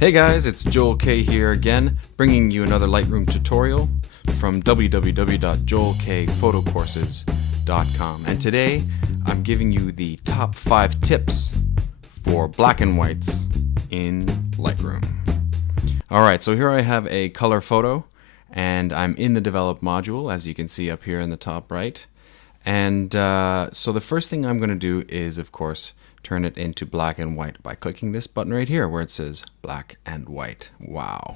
Hey guys, it's Joel K here again, bringing you another Lightroom tutorial from www.joelkphotocourses.com. And today, I'm giving you the top 5 tips for black and whites in Lightroom. Alright, so here I have a color photo, and I'm in the Develop module, as you can see up here in the top right. And so the first thing I'm going to do is, of course, turn it into black and white by clicking this button right here where it says black and white. Wow.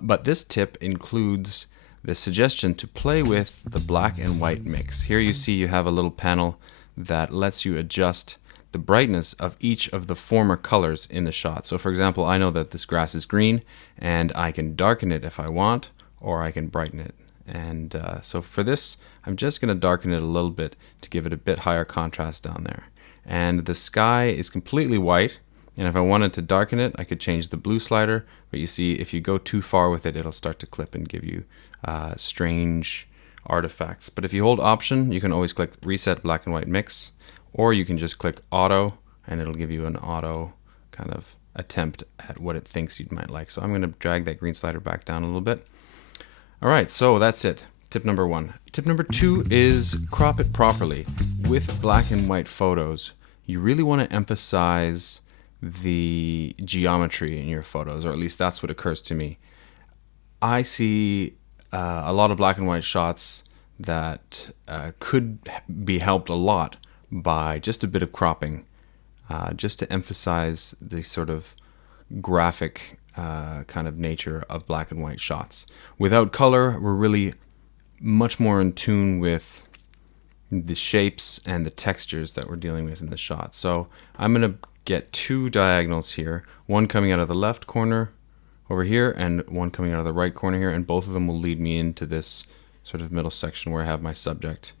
But this tip includes the suggestion to play with the black and white mix. Here you see you have a little panel that lets you adjust the brightness of each of the former colors in the shot. So for example, I know that this grass is green and I can darken it if I want, or I can brighten it. And so for this, I'm just going to darken it a little bit to give it a bit higher contrast down there. And the sky is completely white, and if I wanted to darken it, I could change the blue slider, but you see if you go too far with it, it'll start to clip and give you strange artifacts. But if you hold Option, you can always click Reset Black and White Mix, or you can just click Auto, and it'll give you an auto kind of attempt at what it thinks you might like. So I'm going to drag that green slider back down a little bit. Alright, so that's it. Tip number 1. Tip number 2 is crop it properly. With black and white photos, you really want to emphasize the geometry in your photos, or at least that's what occurs to me. I see a lot of black and white shots that could be helped a lot by just a bit of cropping, just to emphasize the sort of graphic kind of nature of black and white shots. Without color, we're really much more in tune with the shapes and the textures that we're dealing with in the shot. So I'm going to get 2 diagonals here, one coming out of the left corner over here and one coming out of the right corner here, and both of them will lead me into this sort of middle section where I have my subject.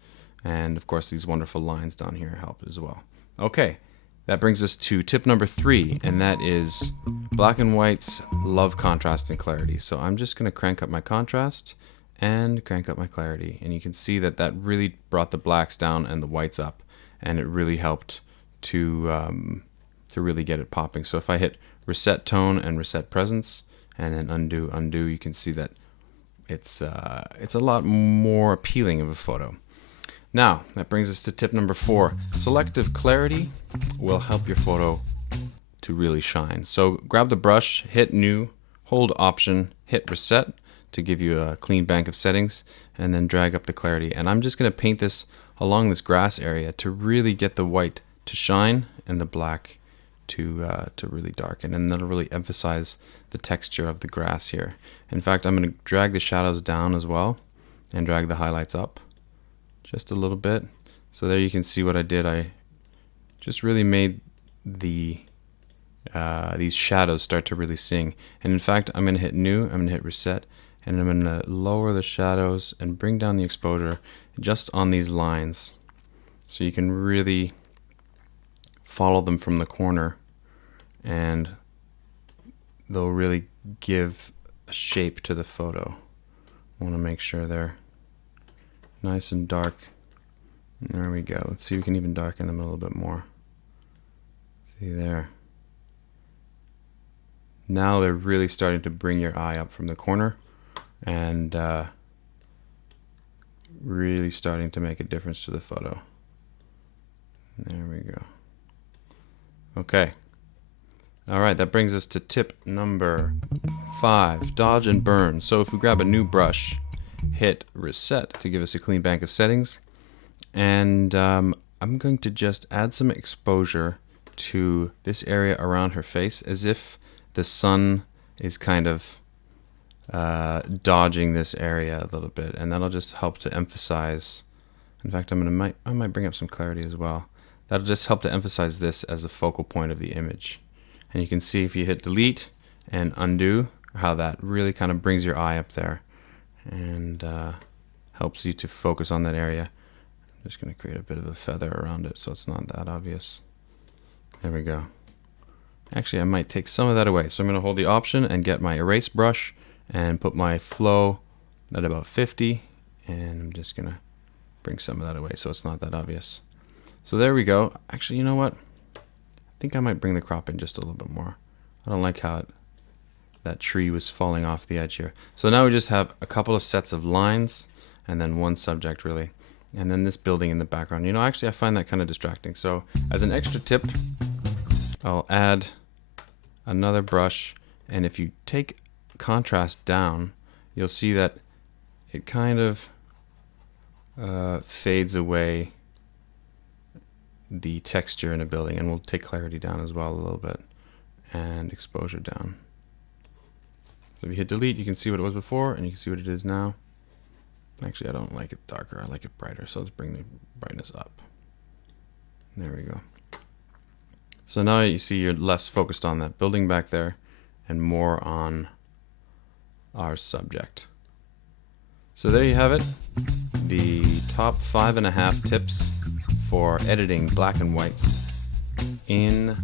And of course these wonderful lines down here help as well. Okay, that brings us to tip number 3, and that is black and whites love contrast and clarity. So I'm just going to crank up my contrast and crank up my clarity, and you can see that that really brought the blacks down and the whites up, and it really helped to really get it popping. So if I hit reset tone and reset presence and then undo, you can see that it's a lot more appealing of a photo. Now that brings us to tip number 4. Selective clarity will help your photo to really shine. So grab the brush, hit new, hold Option, hit reset to give you a clean bank of settings, and then drag up the clarity. And I'm just going to paint this along this grass area to really get the white to shine and the black to really darken, and that'll really emphasize the texture of the grass here. In fact, I'm going to drag the shadows down as well and drag the highlights up just a little bit. So there you can see what I did. I just really made these shadows start to really sing. And in fact, I'm going to hit new, I'm going to hit reset, and I'm going to lower the shadows and bring down the exposure just on these lines, so you can really follow them from the corner, and they'll really give a shape to the photo. I want to make sure they're nice and dark. There we go. Let's see if we can even darken them a little bit more. See there. Now they're really starting to bring your eye up from the corner, and really starting to make a difference to the photo. There we go. Okay. Alright, that brings us to tip number 5, dodge and burn. So if we grab a new brush, hit reset to give us a clean bank of settings, and I'm going to just add some exposure to this area around her face, as if the sun is kind of dodging this area a little bit, and that'll just help to emphasize. In fact, I might bring up some clarity as well. That'll just help to emphasize this as a focal point of the image. And you can see if you hit delete and undo, how that really kind of brings your eye up there and helps you to focus on that area. I'm just going to create a bit of a feather around it so it's not that obvious. There we go. Actually, I might take some of that away. So I'm going to hold the Option and get my erase brush and put my flow at about 50, and I'm just going to bring some of that away so it's not that obvious. So there we go. Actually, you know what? I think I might bring the crop in just a little bit more. I don't like how that tree was falling off the edge here. So now we just have a couple of sets of lines and then one subject really. And then this building in the background. You know, actually I find that kind of distracting. So as an extra tip, I'll add another brush, and if you take contrast down, you'll see that it kind of fades away the texture in a building, and we'll take clarity down as well a little bit and exposure down. So if you hit delete, you can see what it was before and you can see what it is now. Actually, I don't like it darker, I like it brighter, so let's bring the brightness up. There we go. So now you see you're less focused on that building back there and more on our subject. So there you have it, the top 5.5 tips for editing black and whites in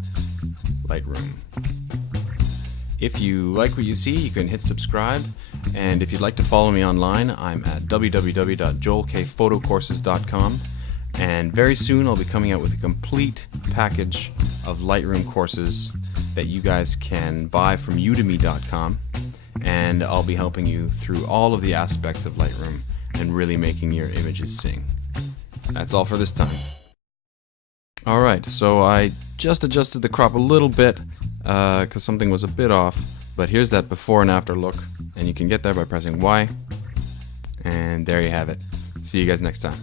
Lightroom. If you like what you see, you can hit subscribe, and if you'd like to follow me online, I'm at www.joelkphotocourses.com, and very soon I'll be coming out with a complete package of Lightroom courses that you guys can buy from udemy.com, and I'll be helping you through all of the aspects of Lightroom and really making your images sing. That's all for this time. Alright, so I just adjusted the crop a little bit because something was a bit off, but here's that before and after look, and you can get there by pressing Y, and there you have it. See you guys next time.